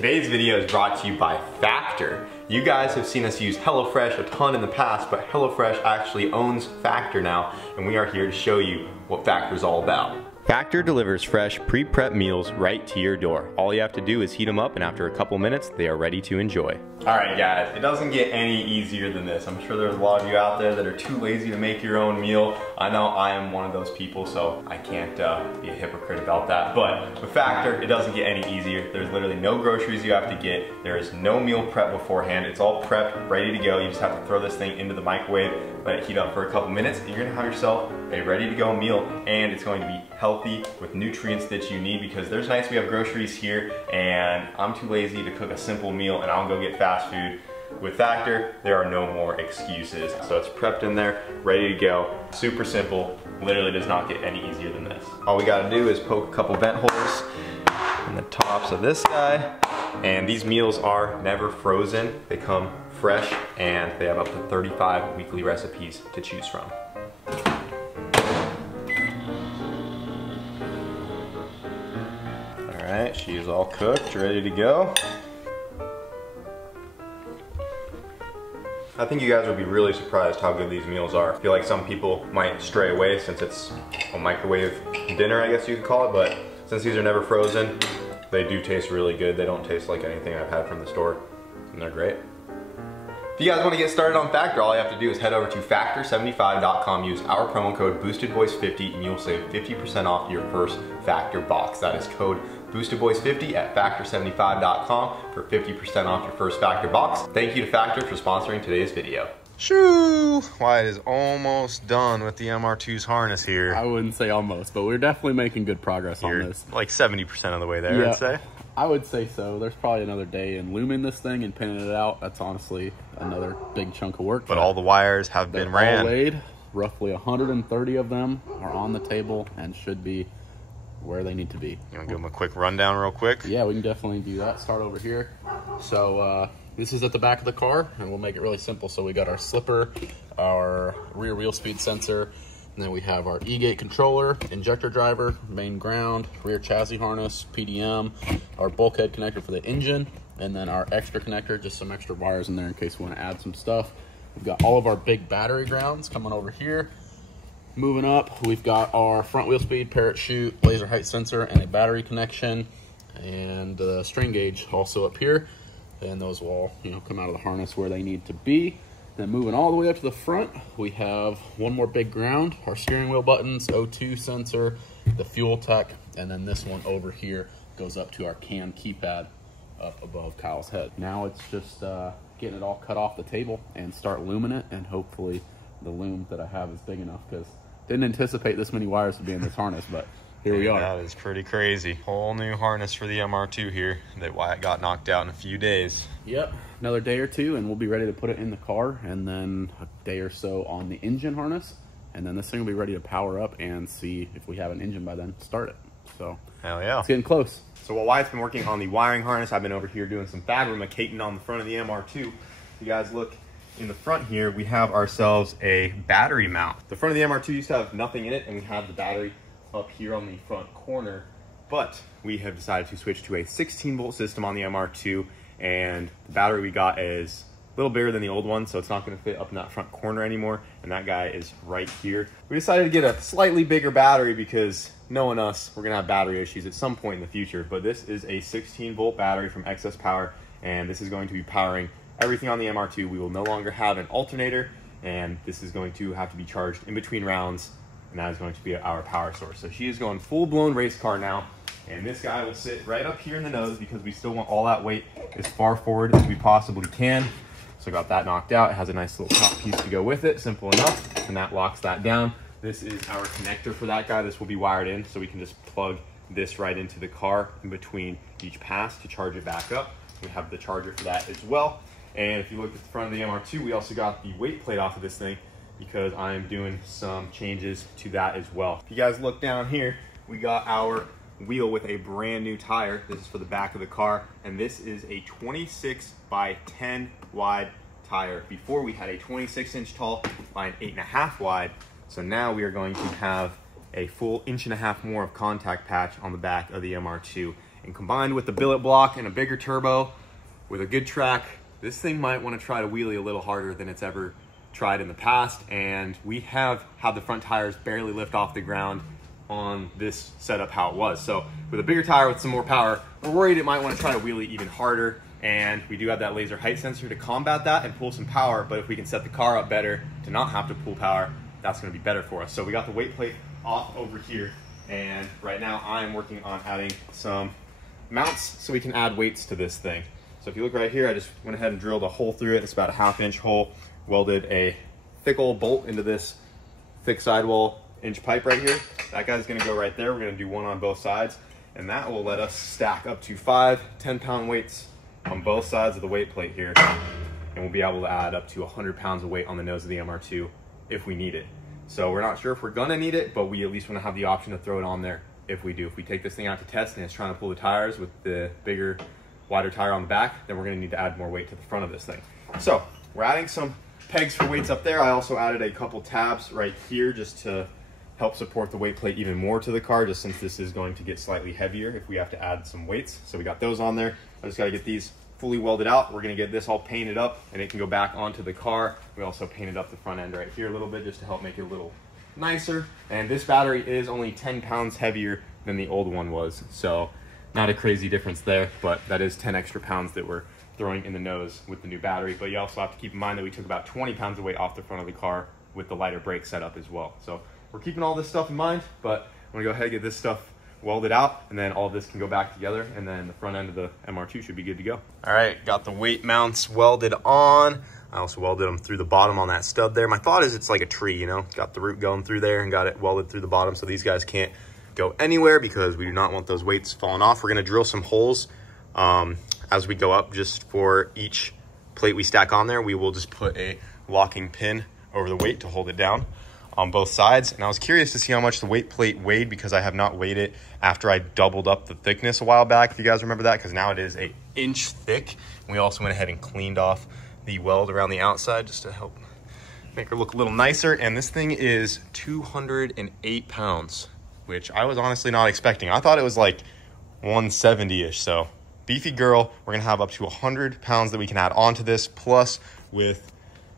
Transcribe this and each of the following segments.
Today's video is brought to you by Factor. You guys have seen us use HelloFresh a ton in the past, but HelloFresh actually owns Factor now, and we are here to show you what Factor is all about. Factor delivers fresh, pre-prep meals right to your door. All you have to do is heat them up, and after a couple minutes, they are ready to enjoy. Alright guys, it doesn't get any easier than this. I'm sure there's a lot of you out there that are too lazy to make your own meal. I know I am one of those people, so I can't be a hypocrite about that. But with Factor, it doesn't get any easier. There's literally no groceries you have to get. There is no meal prep beforehand. It's all prepped, ready to go. You just have to throw this thing into the microwave, let it heat up for a couple minutes, and you're gonna have yourself a ready to go meal, and it's going to be healthy with nutrients that you need, because there's nights we have groceries here and I'm too lazy to cook a simple meal and I'll go get fast food. With Factor, there are no more excuses. So it's prepped in there, ready to go. Super simple, literally does not get any easier than this. All we gotta do is poke a couple vent holes in the tops of this guy, and these meals are never frozen. They come fresh, and they have up to 35 weekly recipes to choose from. Alright, she is all cooked, ready to go. I think you guys will be really surprised how good these meals are. I feel like some people might stray away since it's a microwave dinner, I guess you could call it, but since these are never frozen, they do taste really good. They don't taste like anything I've had from the store, and they're great. If you guys want to get started on Factor, all you have to do is head over to factor75.com, use our promo code BoostedBoys50, and you'll save 50% off your first Factor box. That is code BoostedBoys50 at factor75.com for 50% off your first Factor box. Thank you to Factor for sponsoring today's video. Shoo! Wyatt is almost done with the MR2's harness here. I wouldn't say almost, but we're definitely making good progress on this. Like 70% of the way there, yeah, I'd say. I would say so. There's probably another day in looming this thing and pinning it out. That's honestly another big chunk of work. But all the wires have been ran. All laid. Roughly 130 of them are on the table and should be where they need to be. You want to give them a quick rundown real quick? Yeah, we can definitely do that. Start over here. So this is at the back of the car, and we'll make it really simple. So we got our slipper, our rear wheel speed sensor, and then we have our E-gate controller, injector driver, main ground, rear chassis harness, PDM, our bulkhead connector for the engine, and then our extra connector, just some extra wires in there in case we want to add some stuff. We've got all of our big battery grounds coming over here. Moving up, we've got our front wheel speed, parrot chute, laser height sensor, and a battery connection, and the string gauge also up here. And those will all, come out of the harness where they need to be. Then moving all the way up to the front, we have one more big ground, our steering wheel buttons, O2 sensor, the fuel tech, and then this one over here goes up to our CAN keypad up above Kyle's head. Now it's just getting it all cut off the table and start looming it, and hopefully the loom that I have is big enough, because didn't anticipate this many wires to be in this harness, but here we are. That is pretty crazy. Whole new harness for the MR2 here that Wyatt got knocked out in a few days. Yep, another day or two and we'll be ready to put it in the car, and then a day or so on the engine harness, and then this thing will be ready to power up and see if we have an engine by then, start it. So hell yeah, it's getting close. So while Wyatt's been working on the wiring harness, I've been over here doing some fabricating on the front of the MR2. If you guys look in the front here, we have ourselves a battery mount. The front of the MR2 used to have nothing in it, and we have the battery up here on the front corner, but we have decided to switch to a 16-volt system on the MR2, and the battery we got is a little bigger than the old one, so it's not going to fit up in that front corner anymore, and that guy is right here. We decided to get a slightly bigger battery because, knowing us, we're going to have battery issues at some point in the future, but this is a 16-volt battery from Excess Power, and this is going to be powering everything on the MR2. We will no longer have an alternator, and this is going to have to be charged in between rounds, and that is going to be our power source. So she is going full-blown race car now, and this guy will sit right up here in the nose because we still want all that weight as far forward as we possibly can. So I got that knocked out. It has a nice little top piece to go with it, simple enough, and that locks that down. This is our connector for that guy. This will be wired in, so we can just plug this right into the car in between each pass to charge it back up. We have the charger for that as well. And if you look at the front of the MR2, we also got the weight plate off of this thing because I am doing some changes to that as well. If you guys look down here, we got our wheel with a brand new tire. This is for the back of the car, and this is a 26 by 10 wide tire. Before we had a 26-inch tall by an 8.5 wide, so now we are going to have a full 1.5 inches more of contact patch on the back of the MR2, And combined with the billet block and a bigger turbo with a good track, this thing might want to try to wheelie a little harder than it's ever tried in the past. And we have had the front tires barely lift off the ground on this setup how it was. So with a bigger tire with some more power, we're worried it might want to try to wheelie even harder. And we do have that laser height sensor to combat that and pull some power. But if we can set the car up better to not have to pull power, that's going to be better for us. So we got the weight plate off over here. And right now I'm working on adding some mounts so we can add weights to this thing. So if you look right here, I just went ahead and drilled a hole through it. It's about a 1/2 inch hole. Welded a thick old bolt into this thick sidewall inch pipe right here. That guy's gonna go right there. We're gonna do one on both sides, and that will let us stack up to 5 10-pound weights on both sides of the weight plate here. And we'll be able to add up to 100 pounds of weight on the nose of the MR2 if we need it. So we're not sure if we're gonna need it, but we at least wanna have the option to throw it on there if we do. If we take this thing out to test and it's trying to pull the tires with the bigger, wider tire on the back, then we're gonna need to add more weight to the front of this thing. So we're adding some pegs for weights up there. I also added a couple tabs right here just to help support the weight plate even more to the car, just since this is going to get slightly heavier if we have to add some weights. So we got those on there. I just gotta get these fully welded out. We're gonna get this all painted up and it can go back onto the car. We also painted up the front end right here a little bit just to help make it a little nicer. And this battery is only 10 pounds heavier than the old one was. So not a crazy difference there, but that is 10 extra pounds that we're throwing in the nose with the new battery. But you also have to keep in mind that we took about 20 pounds of weight off the front of the car with the lighter brake setup as well. So we're keeping all this stuff in mind, but I'm gonna go ahead and get this stuff welded out, and then all of this can go back together, and then the front end of the MR2 should be good to go. All right, got the weight mounts welded on. I also welded them through the bottom on that stud there. My thought is it's like a tree, you know, got the root going through there and got it welded through the bottom so these guys can't go anywhere because we do not want those weights falling off. We're gonna drill some holes as we go up. Just for each plate we stack on there, we will just put a locking pin over the weight to hold it down on both sides. And I was curious to see how much the weight plate weighed because I have not weighed it after I doubled up the thickness a while back, if you guys remember that, because now it is an inch thick. And we also went ahead and cleaned off the weld around the outside just to help make her look a little nicer. And this thing is 208 pounds, which I was honestly not expecting. I thought it was like 170-ish, so beefy girl. We're gonna have up to 100 pounds that we can add onto this, plus with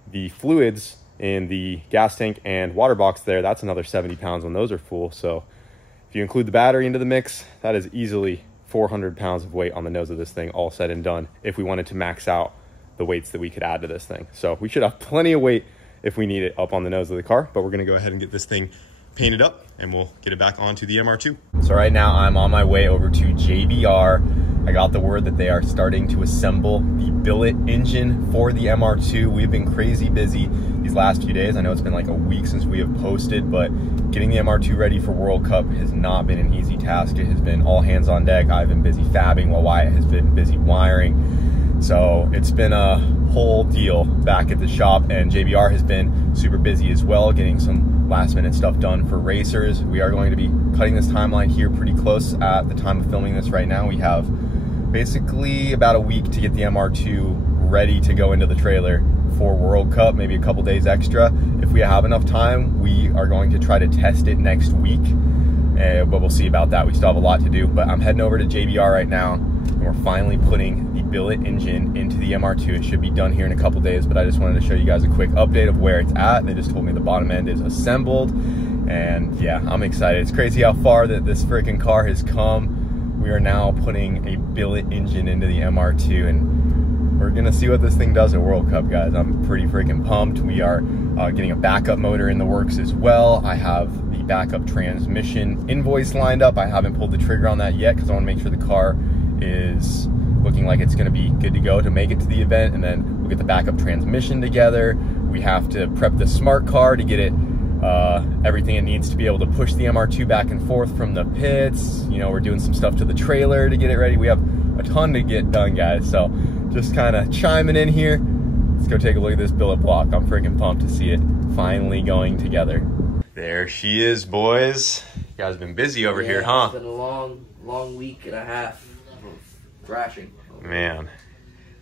the fluids in the gas tank and water box there, that's another 70 pounds when those are full. So if you include the battery into the mix, that is easily 400 pounds of weight on the nose of this thing, all said and done, if we wanted to max out the weights that we could add to this thing. So we should have plenty of weight if we need it up on the nose of the car, but we're gonna go ahead and get this thing painted up and we'll get it back onto the MR2. So right now I'm on my way over to JBR. I got the word that they are starting to assemble the billet engine for the MR2. We've been crazy busy these last few days. I know it's been like a week since we have posted, but getting the MR2 ready for World Cup has not been an easy task. It has been all hands on deck. I've been busy fabbing while Wyatt has been busy wiring. So it's been a whole deal back at the shop, and JBR has been super busy as well, getting some last minute stuff done for racers. We are going to be cutting this timeline here pretty close at the time of filming this right now. We have basically about a week to get the MR2 ready to go into the trailer for World Cup, maybe a couple days extra. If we have enough time, we are going to try to test it next week, but we'll see about that. We still have a lot to do, but I'm heading over to JBR right now, and we're finally putting the billet engine into the MR2. It should be done here in a couple days, but I just wanted to show you guys a quick update of where it's at. They just told me the bottom end is assembled, and yeah, I'm excited. It's crazy how far that this freaking car has come. We are now putting a billet engine into the MR2, and we're gonna see what this thing does at World Cup, guys. I'm pretty freaking pumped. We are getting a backup motor in the works as well. I have the backup transmission invoice lined up. I haven't pulled the trigger on that yet because I want to make sure the car is looking like it's gonna be good to go to make it to the event, and then we'll get the backup transmission together. We have to prep the smart car to get it everything it needs to be able to push the MR2 back and forth from the pits. You know, we're doing some stuff to the trailer to get it ready. We have a ton to get done, guys. So just kind of chiming in here. Let's go take a look at this billet block. I'm freaking pumped to see it finally going together. There she is, boys. You guys been busy over here, huh? It's been a long week and a half of thrashing. Man,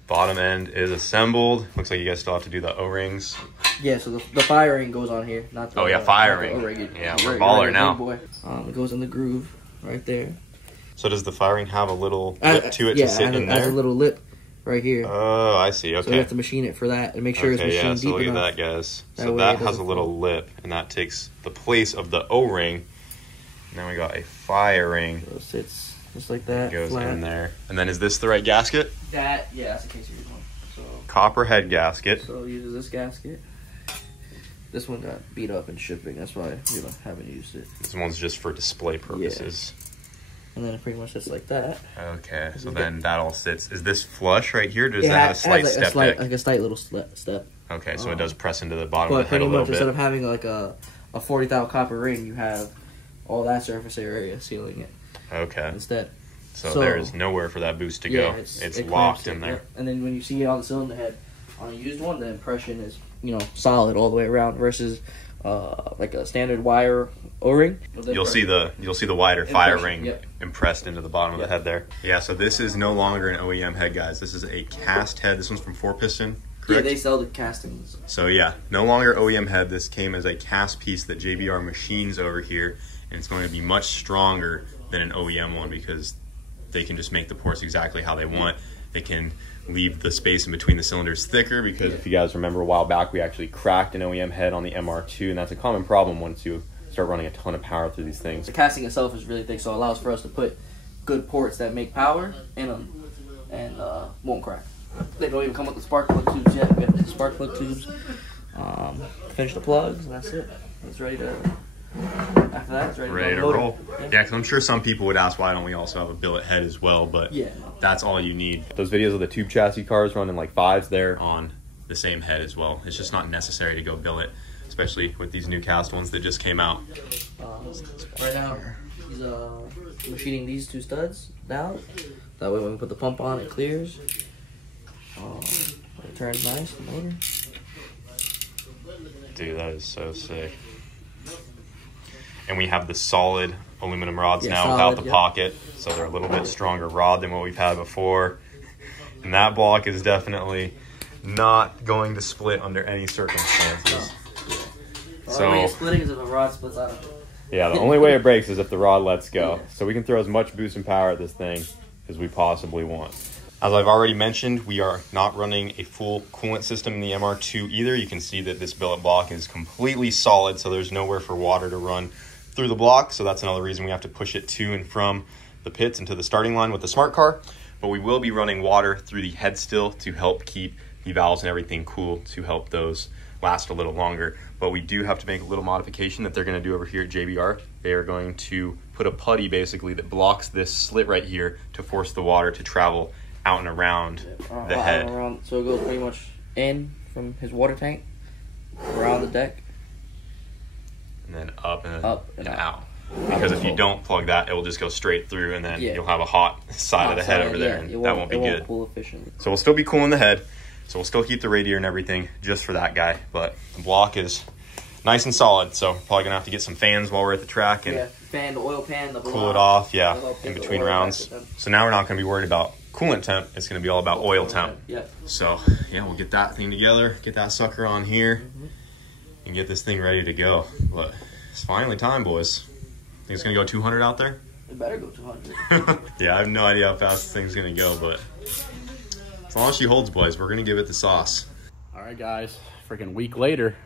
bottom end is assembled. Looks like you guys still have to do the O-rings. Yeah, so the fire ring goes on here. Not the, fire ring. Yeah, we're baller now. Boy. It goes in the groove right there. So does the firing have a little lip to it yeah, to sit in there? Yeah, it has a little lip right here. Oh, I see. Okay. So you have to machine it for that and make sure it's machined so deep look enough. at that, guys. That So way that it has a doesn't little fall. lip, and that takes the place of the O-ring. Now we got a firing. So it sits just like that. Goes flat. in there. And then is this the right gasket? That, yeah, that's the case of one. So, Copper head gasket. so it uses this gasket. This one got beat up in shipping. That's why we haven't used it. This one's just for display purposes. And then it pretty much sits like that. Okay, so then that all sits. Is this flush right here? Or does it have a slight step back? Like a slight little step. Okay, so it does press into the bottom But of the head pretty a little much instead bit. of having like a 40 thou copper ring, you have all that surface area sealing it Okay, instead. so there's nowhere for that boost to Yeah, go. It's it locked clamps in it, there. yep. And then when you see it on the cylinder head, on a used one, the impression is, solid all the way around versus like a standard wire O-ring. You'll see the wider fire ring yep. impressed into the bottom of the head there. Yeah, so this is no longer an OEM head, guys. This is a cast head. This one's from 4-piston, Yeah, correct? they sell the castings. So yeah, no longer OEM head. This came as a cast piece that JBR machines over here, and it's going to be much stronger than an OEM one because they can just make the ports exactly how they want. They can leave the space in between the cylinders thicker because if you guys remember a while back, we actually cracked an OEM head on the MR2, and that's a common problem once you start running a ton of power through these things. The casting itself is really thick, so it allows for us to put good ports that make power in them and won't crack. They don't even come with the spark plug tubes yet. We have the spark plug tubes. Finish the plugs, and that's it. It's ready to. After that, it's ready To roll. Yeah, because I'm sure some people would ask why don't we also have a billet head as well, but Yeah. that's all you need. Those videos of the tube chassis cars running like 5s, they're on the same head as well. It's just not necessary to go billet, especially with these new cast ones that just came out. Right now, he's machining these 2 studs down. That way, when we put the pump on, it clears. It turns nice. The motor. Dude, that is so sick. And we have the solid aluminum rods now solid, without the pocket, so they're a little bit stronger rod than what we've had before. And that block is definitely not going to split under any circumstances. The only way it's splitting is if a rod splits out of it. Yeah, the only way it breaks is if the rod lets go. Yeah. So we can throw as much boost and power at this thing as we possibly want. As I've already mentioned, we are not running a full coolant system in the MR2 either. You can see that this billet block is completely solid, so there's nowhere for water to run through the block. So that's another reason we have to push it to and from the pits into the starting line with the smart car. But we will be running water through the head still to help keep the valves and everything cool, to help those last a little longer. But we do have to make a little modification that they're going to do over here at JBR. They are going to put a putty basically that blocks this slit right here to force the water to travel out and around the head. So it goes pretty much in from his water tank, around the deck, And then up and out. out. Because if you don't plug that, it will just go straight through, and then you'll have a hot side of the head over there, and that won't be good. Cool efficiently. So we'll still be cooling the head. So we'll still keep the radiator and everything just for that guy. But the block is nice and solid. So we're probably going to have to get some fans while we're at the track and fan, the oil pan, the cool it off, in between rounds. So now we're not going to be worried about coolant temp. It's going to be all about oil temp. So yeah, we'll get that thing together, get that sucker on here, and get this thing ready to go. But it's finally time, boys. Think it's going to go 200 out there? It better go 200. Yeah, I have no idea how fast this thing's going to go, but as long as she holds, boys, we're going to give it the sauce. All right, guys. Freaking week later,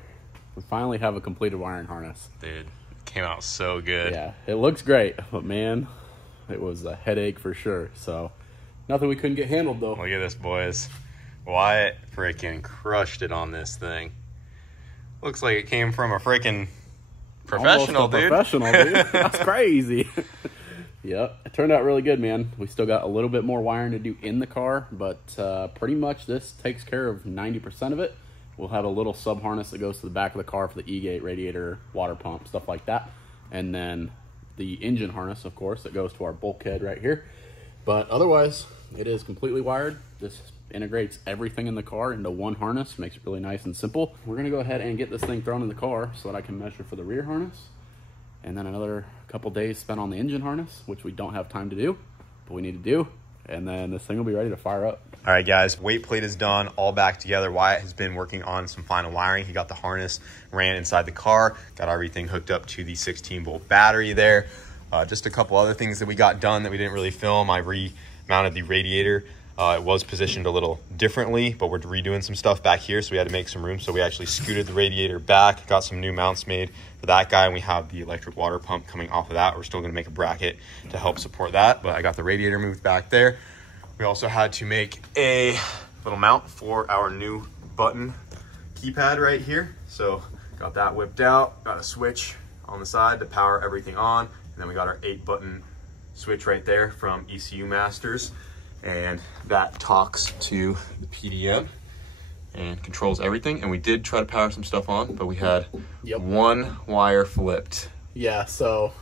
we finally have a completed wiring harness. Dude, it came out so good. Yeah, it looks great, but man, it was a headache for sure. So nothing we couldn't get handled, though. Look at this, boys. Wyatt freaking crushed it on this thing. Looks like it came from a freaking professional, dude. Professional, dude. That's crazy. Yep, it turned out really good, man. We still got a little bit more wiring to do in the car, but pretty much this takes care of 90% of it. We'll have a little sub harness that goes to the back of the car for the E-gate, radiator, water pump, stuff like that. And then the engine harness, of course, that goes to our bulkhead right here. But otherwise, it is completely wired. This integrates everything in the car into one harness, makes it really nice and simple. We're gonna go ahead and get this thing thrown in the car so that I can measure for the rear harness. And then another couple days spent on the engine harness, which we don't have time to do, but we need to do. And then this thing will be ready to fire up. All right, guys, weight plate is done, all back together. Wyatt has been working on some final wiring. He got the harness ran inside the car, got everything hooked up to the 16-volt battery there. Just a couple other things that we got done that we didn't really film. I remounted the radiator. It was positioned a little differently, but we're redoing some stuff back here, so we had to make some room. So we actually scooted the radiator back, got some new mounts made for that guy, and we have the electric water pump coming off of that. We're still going to make a bracket to help support that, but I got the radiator moved back there. We also had to make a little mount for our new button keypad right here. So got that whipped out, got a switch on the side to power everything on, and then we got our 8-button switch right there from ECU Masters, and that talks to the PDM and controls everything. And we did try to power some stuff on, but we had one wire flipped. Yeah, so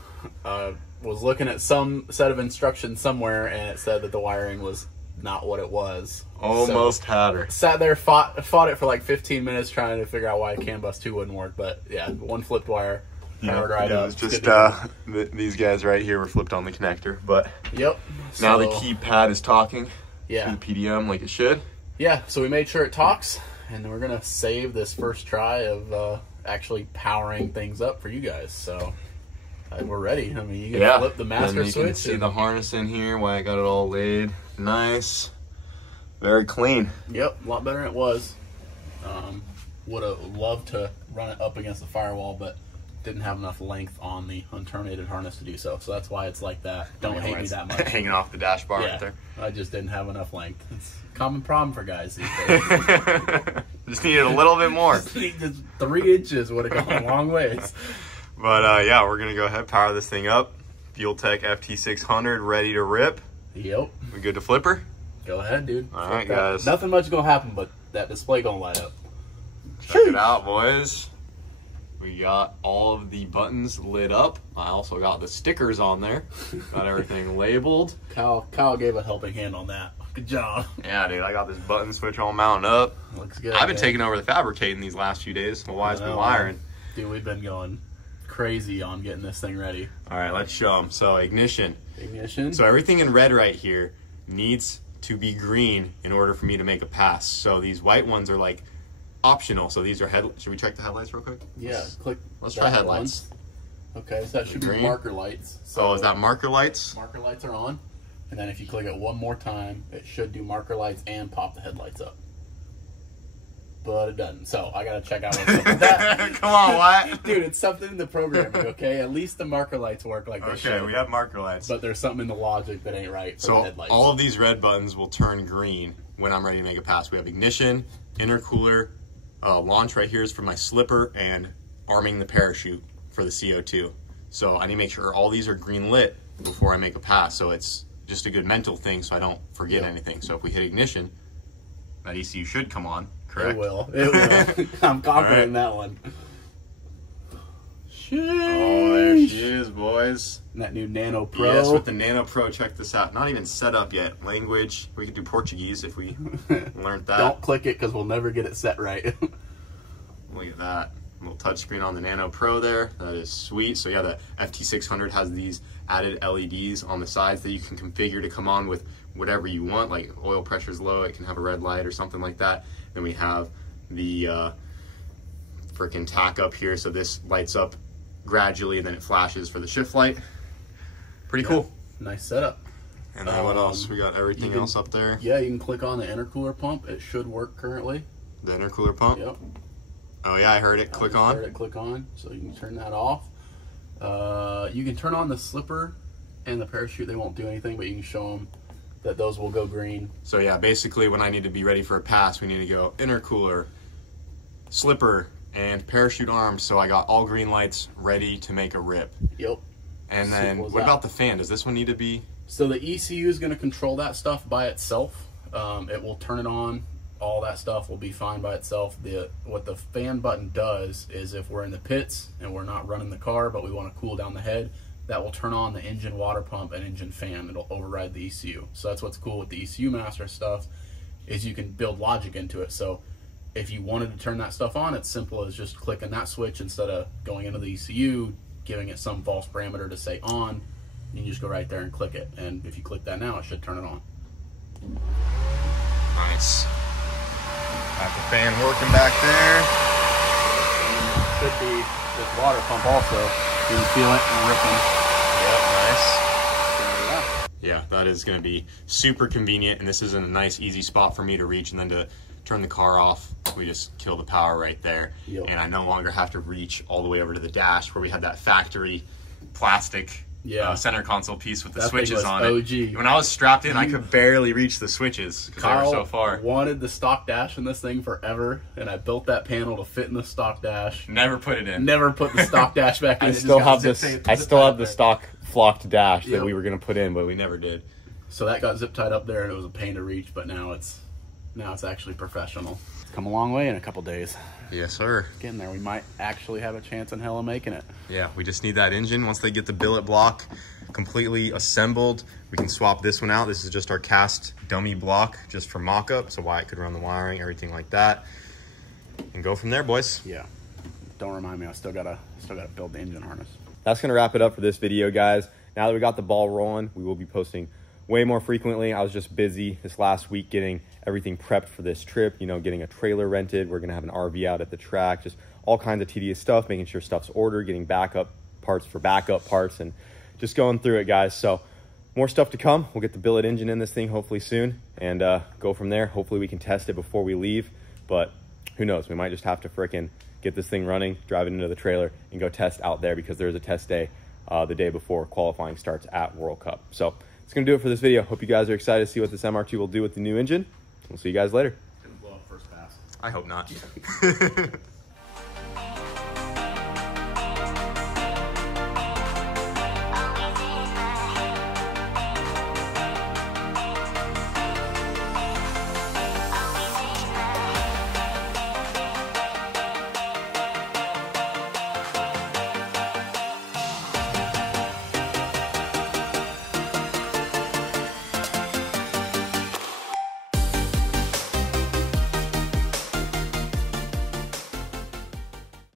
was looking at some set of instructions somewhere, and it said that the wiring was not what it was. Almost had her. Sat there, fought it for like 15 minutes trying to figure out why CAN bus 2 wouldn't work, but yeah, one flipped wire. Powered right it up. was just these guys right here were flipped on the connector, but now the keypad is talking to the PDM like it should. Yeah, so we made sure it talks, and we're gonna save this first try of actually powering things up for you guys. So we're ready. I mean, you can flip the master switch. You can see the harness in here. Why I got it all laid nice, very clean. Yep, a lot better than it was. Would have loved to run it up against the firewall, but didn't have enough length on the unternated harness to do so. So that's why it's like that. Don't hate me that much. Hanging off the dash bar right there. I just didn't have enough length. It's a common problem for guys these days. Just needed a little bit more. Just 3 inches would have gone a long ways. But yeah, we're gonna go ahead, power this thing up. Fueltech FT600 ready to rip. Yep. We good to flipper? Go ahead, dude. All right, guys. Nothing much gonna happen, but that display gonna light up. Check it out, boys. We got all of the buttons lit up. I also got the stickers on there. Got everything labeled. Kyle gave a helping hand on that. Good job. Yeah, dude. I got this button switch all mounted up. Looks good. I've been taking over the fabricating these last few days. My wife's been wiring. Dude, we've been going crazy on getting this thing ready. All right, let's show them. So ignition. Ignition. So everything in red right here needs to be green in order for me to make a pass. So these white ones are like optional. So these are should we check the headlights real quick? Yeah, let's try headlights. Okay, so that should be marker lights. So is that marker lights? Marker lights are on. And then if you click it one more time, it should do marker lights and pop the headlights up. But it doesn't. So I gotta check out what's up with that. Come on, what? Dude, it's something in the programming, okay? At least the marker lights work like they should. Okay, we have marker lights. But there's something in the logic that ain't right for the headlights. All of these red buttons will turn green when I'm ready to make a pass. We have ignition, intercooler, launch right here is for my slipper, and arming the parachute for the CO2. So I need to make sure all these are green lit before I make a pass. So it's just a good mental thing so I don't forget anything. So if we hit ignition, that ECU should come on, correct? It will. It will. I'm confident in that one. Sheesh. Oh, there she is, boys. And that new Nano Pro. Yes, with the Nano Pro, check this out. Not even set up yet. Language, we could do Portuguese if we learned that. Don't click it because we'll never get it set right. Look at that. Little touchscreen on the Nano Pro there. That is sweet. So yeah, the FT600 has these added LEDs on the sides that you can configure to come on with whatever you want, like oil pressure's low, it can have a red light or something like that. Then we have the freaking tack up here, so this lights up gradually and then it flashes for the shift light. Pretty cool. Nice setup. And then what else? We got everything else up there. Yeah, you can click on the intercooler pump. It should work currently. The intercooler pump? Yep. Oh yeah, I heard it. Click on. Heard it. Click on. So you can turn that off. You can turn on the slipper and the parachute. They won't do anything, but you can show them that those will go green. So yeah, basically when I need to be ready for a pass, we need to go intercooler, slipper, and parachute arms. So I got all green lights ready to make a rip. Yep. And then what about the fan? Does this one need to be? So the ECU is going to control that stuff by itself. It will turn it on. All that stuff will be fine by itself. What the fan button does is if we're in the pits and we're not running the car, but we want to cool down the head, that will turn on the engine water pump and engine fan. It'll override the ECU. So that's what's cool with the ECU Master stuff, is you can build logic into it. So if you wanted to turn that stuff on, it's simple as just clicking that switch instead of going into the ECU, giving it some false parameter to say on. You can just go right there and click it. And if you click that now, it should turn it on. Nice. Got the fan working back there. Should be this water pump also. You can feel it ripping. Yep, nice. Yeah, that is going to be super convenient, and this is a nice, easy spot for me to reach, and then to turn the car off, we just kill the power right there. Yep. And I no longer have to reach all the way over to the dash where we had that factory plastic center console piece with the switches on it. When I was strapped in, I could barely reach the switches because they were so far. Wanted the stock dash in this thing forever, and I built that panel to fit in the stock dash. Never put it in. Never put the stock dash back in. I still have the stock flocked dash that we were going to put in, but we never did. So that got zip tied up there, and it was a pain to reach, but now it's actually professional. It's come a long way in a couple days. Yes, sir. Getting there. We might actually have a chance in hell of making it. Yeah, we just need that engine. Once they get the billet block completely assembled, we can swap this one out. This is just our cast dummy block just for mock-up, so Wyatt could run the wiring, everything like that, and go from there, boys. Yeah. Don't remind me, I still gotta build the engine harness. That's gonna wrap it up for this video, guys. Now that we got the ball rolling, we will be posting way more frequently. I was just busy this last week getting everything prepped for this trip, you know, getting a trailer rented. We're gonna have an RV out at the track, just all kinds of tedious stuff, making sure stuff's ordered, getting backup parts for backup parts, and just going through it, guys. So more stuff to come. We'll get the billet engine in this thing hopefully soon, and go from there. Hopefully we can test it before we leave, but who knows? We might just have to frickin' get this thing running, drive it into the trailer, and go test out there, because there's a test day the day before qualifying starts at World Cup. So it's gonna do it for this video. Hope you guys are excited to see what this MR2 will do with the new engine. We'll see you guys later. It's gonna blow up first pass. I hope not.